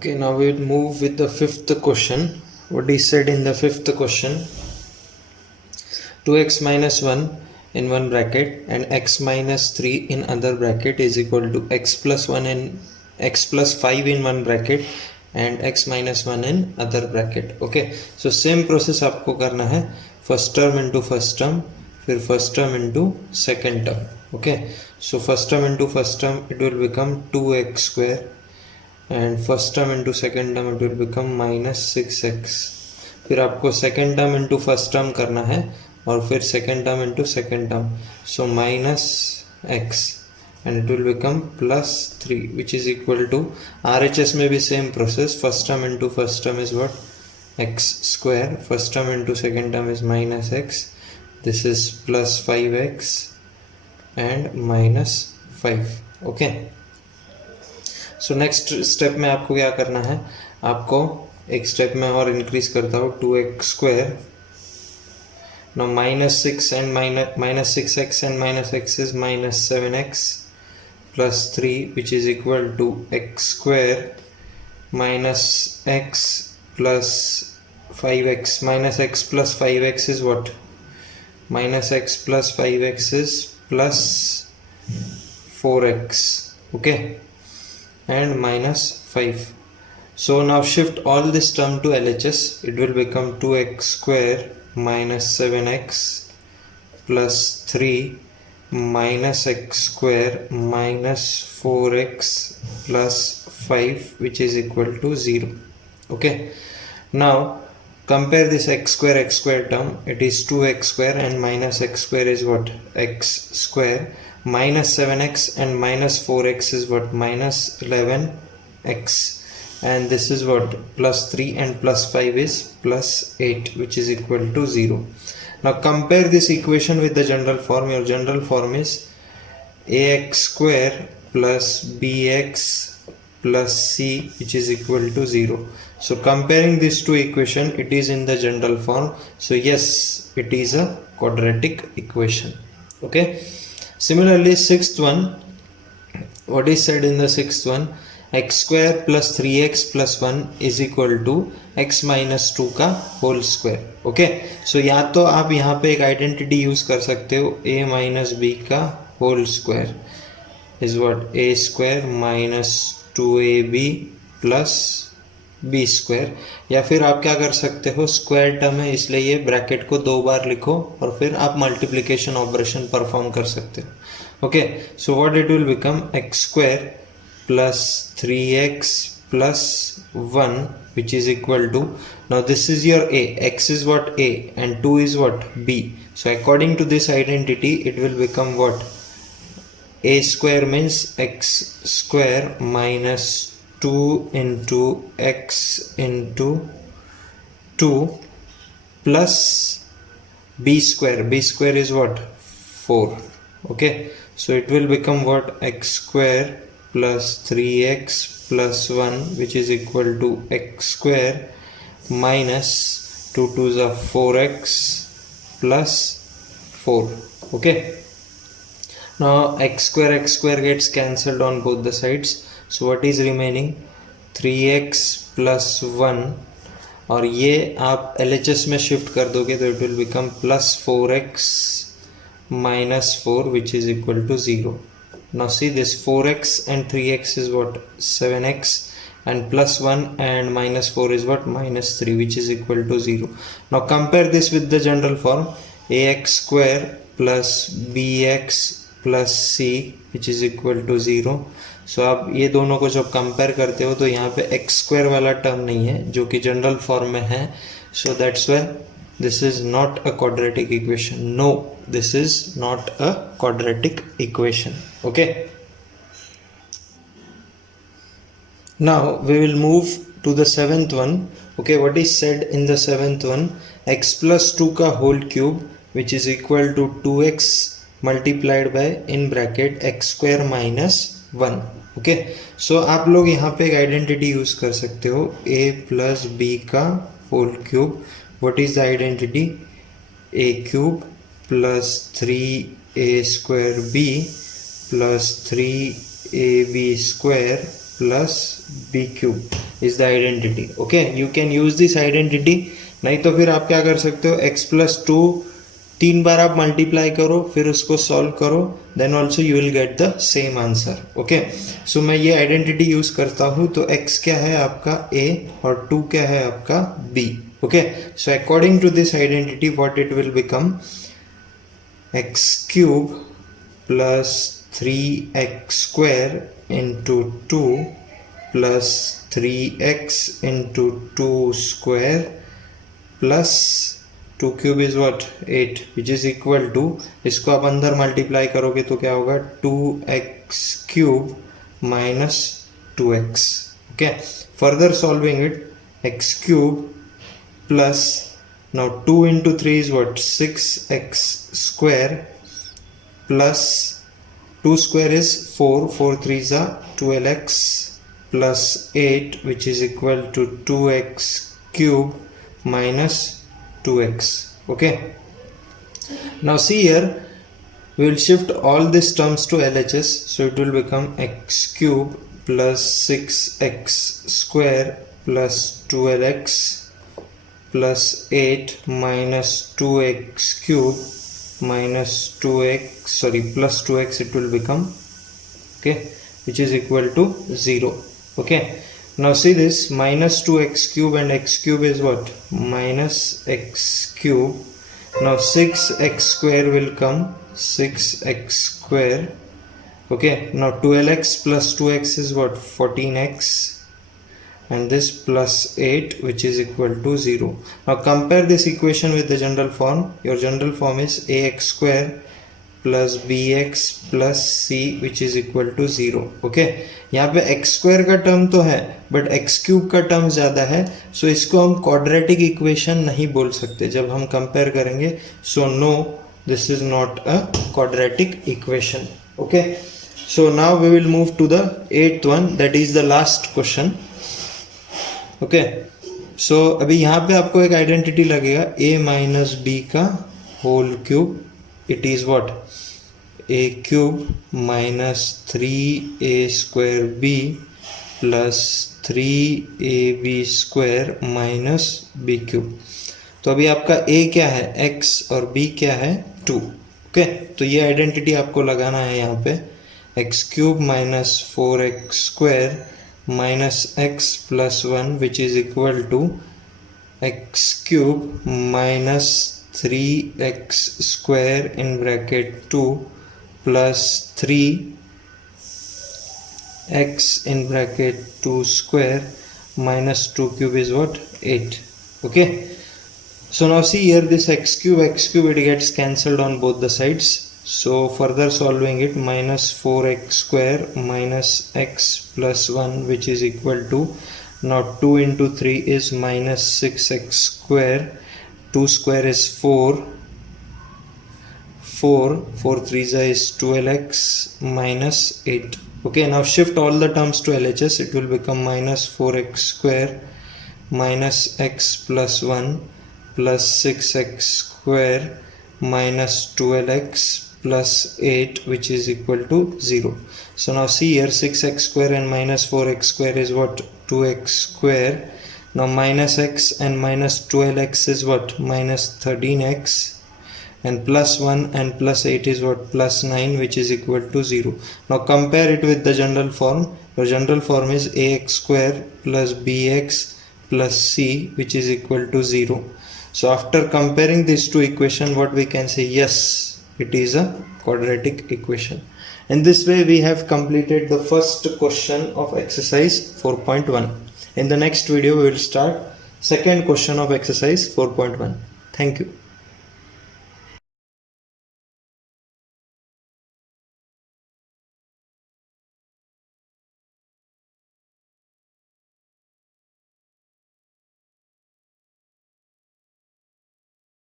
Okay, now we will move with the fifth question. What is said in the fifth question? 2x minus 1 in one bracket and x minus 3 in other bracket is equal to x plus 1 in x plus 5 in one bracket and x minus 1 in other bracket. Okay, so same process आपको करना है, first term into first term, फिर first term into second term. Okay, so first term into first term it will become 2x square and first term into second term it will become minus 6x. फिर आपको second term into first term करना है और फिर second term into second term, so minus x and it will become plus 3 which is equal to RHS में भी same process, first term into first term is what, x square, first term into second term is minus x, this is plus 5x and minus 5. okay, so next step में आपको क्या करना है, आपको एक step में और इंक्रीज करता हूँ 2x square. Now minus 6 and minus 6x and minus x is minus 7x plus 3 which is equal to x square minus x plus 5x. Minus x plus 5x is what, minus x plus 5x is plus 4x. Okay, and minus 5. So now shift all this term to LHS. It will become 2x square minus 7x plus 3 minus x square minus 4x plus 5 which is equal to 0. Okay, now compare this x square term. It is 2x square and minus x square is what, x square. Minus 7x and minus 4x is what, minus 11x, and this is what, plus 3 and plus 5 is plus 8 which is equal to 0. Now compare this equation with the general form. Your general form is ax square plus bx plus c which is equal to 0. So comparing these two equation, it is in the general form, so yes, it is a quadratic equation. Okay, similarly sixth one, what is said in the sixth one, x square plus 3x plus 1 is equal to x minus 2 का whole square. Okay, सो या तो आप यहाँ पे एक identity use कर सकते हो, a माइनस b का whole square is what, a square minus 2ab plus B square, या फिर आप क्या कर सकते हो, स्क्वायर टर्म है इसलिए ये ब्रैकेट को 2 बार लिखो और फिर आप मल्टीप्लिकेशन ऑपरेशन परफॉर्म कर सकते हो. Okay, so what it will become, x square plus 3x plus 1 which is equal to, now this is your a, x is what, a and 2 is what, b. So according to this identity it will become what, a square means x square minus 2 into x into 2 plus b square is what, 4. okay, so it will become what, x square plus 3x plus 1 which is equal to x square minus 2 2s are 4x plus 4. okay, now x square gets cancelled on both the sides, so what is remaining, 3x plus 1, और ये आप LHS में shift कर दोगे तो it will become plus 4x minus 4 which is equal to 0. Now see this 4x and 3x is what, 7x, and plus 1 and minus 4 is what, minus 3 which is equal to 0. Now compare this with the general form, ax square plus bx plus c which is equal to 0. सो आप ये दोनों को जब compare करते हो तो यहाँ पे एक्स स्क्वायर वाला टर्म नहीं है जो कि जनरल फॉर्म में है, so that's why this is not a quadratic equation. No, this is not a quadratic equation. Okay, now we will move to the seventh one. Okay, what is said in the seventh one, x plus 2 का whole cube which is equal to 2x multiplied by in bracket x square minus 1. Okay, so आप लोग यहाँ पे एक identity use कर सकते हो, a plus B का whole cube. What is the identity, a cube plus 3a square b plus 3ab square plus b cube. Is the identity. Okay, you can use this identity. नहीं तो फिर आप क्या कर सकते हो, x+2 तीन बार आप मल्टीप्लाई करो, फिर उसको सॉल्व करो, then also you will get the same answer. Okay, so मैं ये आइडेंटिटी यूज करता हूँ. तो x क्या है आपका a और 2 क्या है आपका b. Okay, so according to this identity what it will become, x³ plus 3x square into 2 plus 3x into 2 square plus 2 cube is what 8 which is equal to, इसको आप अंदर मल्टीप्लाई करोगे तो क्या होगा 2x³ minus 2x. okay, further solving it, x³ plus, now 2 into 3 is what 6x square plus 2 square is 4, 4 3s are 12x plus 8 which is equal to 2x cube minus 2x. okay, now see here, we will shift all these terms to LHS, so it will become x³ plus 6x square plus 12x plus 8 minus 2x cube minus 2x, sorry, plus 2x it will become, okay, which is equal to 0. okay, now see this, minus 2x cube and x cube is what, minus x cube. now 6x square will come, 6x square. okay, now 12x plus 2x is what, 14x, and this plus 8 which is equal to 0. now compare this equation with the general form. your general form is ax square plus bx plus c which is equal to 0. okay, यहाँ पे x square का term तो है but x cube का term ज़्यादा है, सो इसको हम क्वाड्रेटिक इक्वेशन नहीं बोल सकते जब हम कंपेयर करेंगे. So no, this is not a quadratic equation. Okay, so now we will move to the 8th one, that is the last question. Okay, so अभी यहाँ पे आपको एक आइडेंटिटी लगेगा a माइनस बी का whole cube. It is what, a³ minus 3a² b plus 3ab square minus b³. तो अभी आपका a क्या है x और b क्या है 2. ओके, तो ये आइडेंटिटी आपको लगाना है यहाँ पे, x³ minus 4x square minus x plus 1 which is equal to x³ minus 3x square in bracket 2 plus 3x in bracket 2 square minus 2 cube is what, 8. okay, so now see here, this x³ it gets cancelled on both the sides. So further solving it, minus 4x square minus x plus 1 which is equal to, now 2 into 3 is minus 6x square, 2 square is 4, 4 3s is 12x minus 8. okay, now shift all the terms to LHS, it will become minus 4x square minus x plus 1 plus 6x square minus 12x plus 8 which is equal to 0. so now see here, 6x square and minus 4x square is what, 2x square. now minus x and minus 12x is what, minus 13x, and plus 1 and plus 8 is what, plus 9 which is equal to 0. now compare it with the general form. your general form is ax square plus bx plus c which is equal to 0. so after comparing these two equations, what we can say, yes, it is a quadratic equation. In this way we have completed the first question of exercise 4.1. in the next video we will start second question of exercise 4.1. thank you.